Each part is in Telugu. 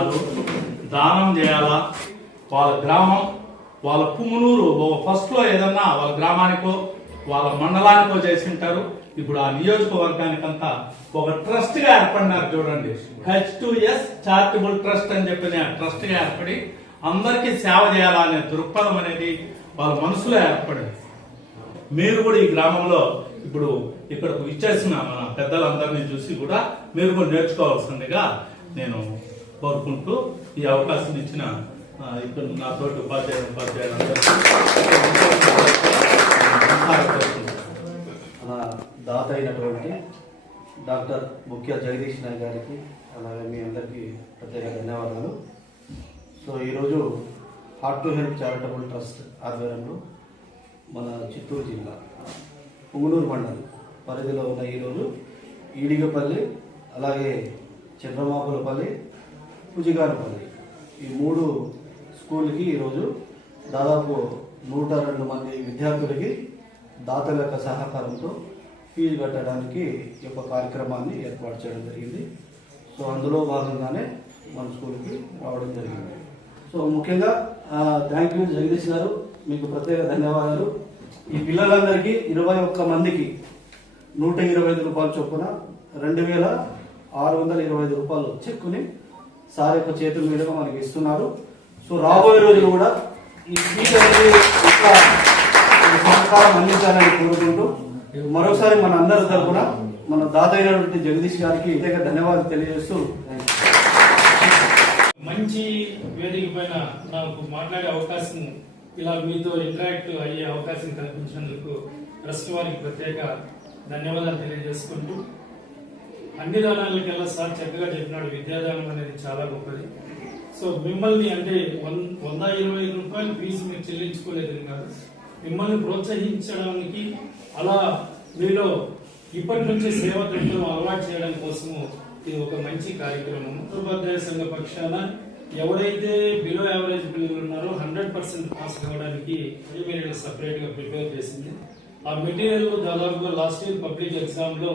కాదు, దానం చేయాలా. వాళ్ళ గ్రామం, వాళ్ళ పుంగునూరు ఫస్ట్లో ఏదన్నా వాళ్ళ గ్రామానికో వాళ్ళ మండలానికో చేసి ఉంటారు. ఇప్పుడు ఆ నియోజకవర్గానికంతా ఒక ట్రస్ట్ గా ఏర్పడినారు చూడండి. H2S చారిటబుల్ ట్రస్ట్ అని చెప్పిన ట్రస్ట్ గా ఏర్పడి అందరికీ సేవ చేయాలనే దృక్పథం అనేది వాళ్ళ మనసులో ఏర్పడింది. మీరు కూడా ఈ గ్రామంలో ఇప్పుడు ఇక్కడకు ఇచ్చేసిన మన పెద్దలందరినీ చూసి కూడా మీరు కూడా నేర్చుకోవాల్సిందిగా నేను కోరుకుంటూ ఈ అవకాశం ఇచ్చిన ఇక్కడ నాతోటి ఉపాధ్యాయులు అలా దాత అయినటువంటి డాక్టర్ ముఖ్య జగదీష్ నాయక్ గారికి అలాగే మీ అందరికీ ప్రత్యేక ధన్యవాదాలు. సో ఈరోజు heart to help charitable trust ఆధ్వర్యంలో మన చిత్తూరు జిల్లా పుంగనూరు మండలం పరిధిలో ఉన్న ఈరోజు ఈడిగపల్లి, అలాగే చంద్రమాపులపల్లి, పుజిగారపల్లి ఈ 3 స్కూల్కి ఈరోజు దాదాపు 102 మంది విద్యార్థులకి దాతల యొక్క సహకారంతో ఫీజు కట్టడానికి ఈ యొక్క కార్యక్రమాన్ని ఏర్పాటు చేయడం జరిగింది. సో అందులో భాగంగానే మన స్కూల్కి రావడం జరిగింది. సో ముఖ్యంగా థ్యాంక్ యూ జగదీష్ గారు, మీకు ప్రత్యేక ధన్యవాదాలు. ఈ పిల్లలందరికీ 21 మందికి 125 రూపాయల చొప్పున 2625 రూపాయలు చెక్కుని సార్ యొక్క చేతుల మీదుగా మనకి ఇస్తున్నారు. సో రాబోయే రోజులు కూడా ఈ ఫీజు అనేది ఇంకా సహకారం అందించాలని కోరుకుంటూ మరొకసారి మన అందరి తరపున మన దాత అయినటువంటి జగదీష్ గారికి ప్రత్యేక ధన్యవాదాలు తెలియజేస్తూ మంచి వేదిక పైన నాకు మాట్లాడే అవకాశం, ఇలా మీతో ఇంటరాక్ట్ అయ్యే అవకాశం కల్పించినందుకు ట్రస్ట్ వారికి ప్రత్యేక ధన్యవాదాలు తెలియజేసుకుంటూ, అన్ని దానాలకెల్లా సార్ చక్కగా చెప్పినాడు, విద్యాదానం అనేది చాలా గొప్పది. సో మిమ్మల్ని అంటే 120 రూపాయలు ఫీజు మీరు చెల్లించుకోలేదని కాదు, మిమ్మల్ని ప్రోత్సహించడానికి, అలా మీలో ఇప్పటి నుంచి సేవ తత్వం అలవాటు చేయడం కోసము ఇది ఒక మంచి కార్యక్రమం. ఉపాధ్యాయ సంఘ పక్షాన ఎవరైతే బిలో యావరేజ్ పిల్లలు ఉన్నారో 100% పాస్ కావడానికి మెటీరియల్ సపరేట్ గా ప్రిపేర్ చేసింది. ఆ మెటీరియల్ దాదాపుగా లాస్ట్ ఇయర్ పబ్లిక్ ఎగ్జామ్ లో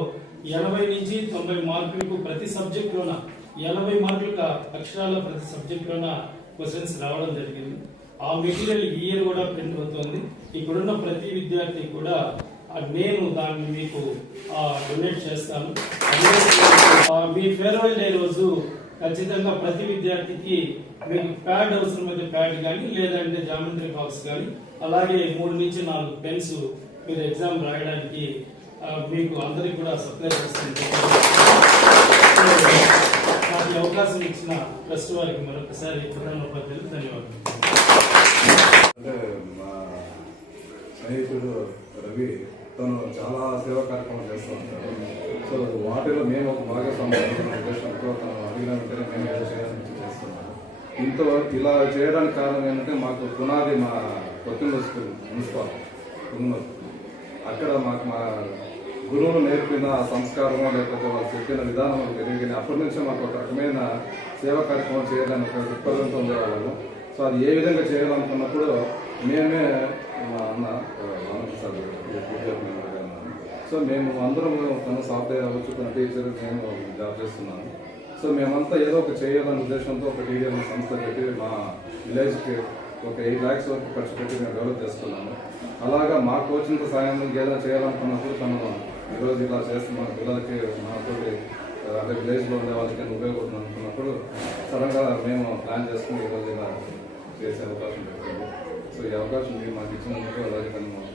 80 నుంచి 90 మార్కులకు ప్రతి సబ్జెక్ట్ లోన 80 మార్కులకు అక్షరాల ప్రతి సబ్జెక్ట్ లోన క్వశ్చన్స్ రావడం జరిగింది. ఆ మెటీరియల్ ఈ ఇయర్ కూడా ప్రింట్ అవుతుంది. ఇక్కడున్న ప్రతి విద్యార్థి కూడా నేను దాన్ని మీకు డొనేట్ చేస్తాను. మీ ఫేర్వెల్ డే రోజు ఖచ్చితంగా ప్రతి విద్యార్థికి మీకు ప్యాడ్ అవసరమైతే ప్యాడ్ కానీ, లేదంటే జామెట్రీ బాక్స్ కానీ, అలాగే 3 నుంచి 4 పెన్స్ మీరు ఎగ్జామ్ రాయడానికి మీకు అందరికి కూడా సప్లై చేస్తుంది. నాకు అవకాశం ఇచ్చిన ట్రస్ట్ వారికి మరొకసారి కృతజ్ఞతలు, ధన్యవాదాలు. మా స్నేహితుడు రవి తను చాలా సేవా కార్యక్రమాలు చేస్తూ ఉంటారు. సో వాటిలో మేము ఒక భాగస్వామ్యం ఉద్దేశంతో తను అడిగిన వెంటనే మేము ఏదో చేయాలని చేస్తున్నాము. ఇంతో ఇలా చేయడానికి కారణం ఏంటంటే, మాకు పునాది మా కొత్తూరు స్కూల్ మున్సిపల్ పుంగనూరు, అక్కడ మాకు మా గురువులు నేర్పిన సంస్కారమో లేకపోతే వాళ్ళు చెప్పిన విధానం తెలియని అప్పటి నుంచే మాకు ఒక రకమైన సేవా కార్యక్రమం చేయాలని ఒక దృక్పథంతో ఉండేవాళ్ళము. సో అది ఏ విధంగా చేయాలనుకున్నప్పుడు మేమే మా అన్న రామప్రసాద్ సో మేము అందరం తన సాఫ్ట్వేర్ అవ్వచ్చు, తన టీచర్, మేము జాబ్ చేస్తున్నాము. సో మేమంతా ఏదో ఒక చేయాలనే ఉద్దేశంతో ఒక టీడీఎం సంస్థ పెట్టి మా విలేజ్కి ఒక 8 lakhs వరకు ఖర్చు పెట్టి మేము డెవలప్ చేస్తున్నాము. అలాగా మాకు వచ్చినంత సాయం ఏదైనా చేయాలనుకున్నప్పుడు తను ఈరోజు ఇలా చేస్తున్నాం పిల్లలకి మాతో అంటే విలేజ్లో ఉండే వాళ్ళకి ఉపయోగపడుతుంది అనుకున్నప్పుడు సడన్గా మేము ప్లాన్ చేసుకుని ఈరోజు ఇలా చేసే అవకాశం పెట్టింది. సో ఈ అవకాశం మాకు ఇచ్చినందుకు అలాగే తను మాకు